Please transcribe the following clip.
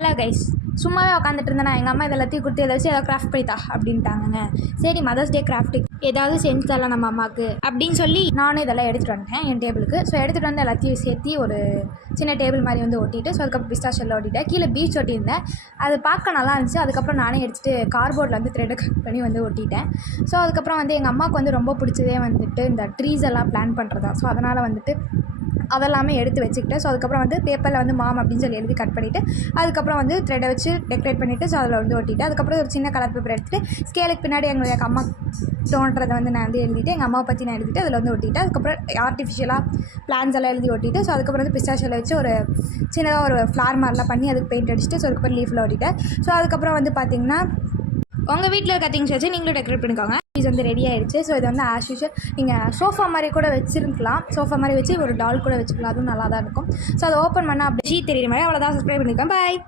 இல்லை கைஸ், சும்மாவே உட்காந்துட்டு இருந்தேன். எங்கள் அம்மா இதை எல்லாத்தையும் கொடுத்து ஏதாச்சும் ஏதாவது கிராஃப்ட் பண்ணித்தா அப்படின்ட்டாங்க. சரி, மதர்ஸ் டே கிராஃப்ட்டுக்கு ஏதாவது செஞ்சு தரலாம் நம்ம அம்மாவுக்கு அப்படின்னு சொல்லி நானும் இதெல்லாம் எடுத்துகிட்டு வந்துட்டேன் என் டேபிளுக்கு. ஸோ எடுத்துகிட்டு வந்து எல்லாத்தையும் சேர்த்து ஒரு சின்ன டேபிள் மாதிரி வந்து ஒட்டிட்டு, ஸோ அதுக்கப்புறம் பிஸ்டா ஷெல்லில் ஒட்டிட்டேன். கீழே பீச் ஒட்டியிருந்தேன். அது பார்க்க நல்லா இருந்துச்சு. அதுக்கப்புறம் நானே எடுத்துகிட்டு கார்போர்டில் வந்து த்ரெட்டை கட் பண்ணி வந்து ஒட்டிட்டேன். ஸோ அதுக்கப்புறம் வந்து எங்கள் அம்மாவுக்கு வந்து ரொம்ப பிடிச்சதே வந்துட்டு இந்த ட்ரீஸ் எல்லாம் பிளான் பண்ணுறதா. ஸோ அதனால் வந்துட்டு அதெல்லாமே எடுத்து வச்சுக்கிட்டேன். ஸோ அதுக்கப்புறம் வந்து பேப்பரில் வந்து மாம் அப்படின்னு சொல்லி எழுதி கட் பண்ணிவிட்டு அதுக்கப்புறம் வந்து த்ரெட்டை வச்சு டெக்கரேட் பண்ணிவிட்டு ஸோ அதில் வந்து ஒட்டிட்டு அதுக்கப்புறம் ஒரு சின்ன கலர் பேப்பர் எடுத்துகிட்டு ஸ்கேலுக்கு பின்னாடி எங்களுக்கு அம்மா தோன்றதை வந்து நான் வந்து எழுதிட்டு எங்கள் அம்மாவை பற்றி நான் எழுதிட்டு அதில் வந்து ஒட்டிட்டு அதுக்கப்புறம் ஆர்டிஃபிஷியலாக பிளான்ஸ் எல்லாம் எழுதி ஒட்டிட்டு ஸோ அதுக்கப்புறம் வந்து பிஸ்டா ஷெல்லை வச்சு ஒரு சின்னதாக ஒரு ஃப்ளார் மாதிரிலாம் பண்ணி அதுக்கு பெயிண்ட் அடிச்சுட்டு ஸோ அதுக்கப்புறம் லீஃபில் ஒட்டிட்டேன். ஸோ அதுக்கப்புறம் வந்து பார்த்திங்கன்னா உங்கள் வீட்டில் இருக்க திங்ஸ் வச்சு நீங்களும் டெக்கரேட் பண்ணிக்கோங்க. இது வந்து ரெடி ஆகிடுச்சு. ஸோ இது வந்து ஆஸ் யூஷுவல் நீங்கள் சோஃபா மாதிரி கூட வச்சுருக்கலாம். சோஃபா மாதிரி வச்சு ஒரு டால் கூட வச்சுக்கலாம். அதுவும் நல்லா தான் இருக்கும். ஸோ அதை ஓப்பன் பண்ணால் அப்படி தெரியுற மாதிரி அவ்வளோதான். சப்ஸ்கிரைப் பண்ணிக்கோங்க. பாய்.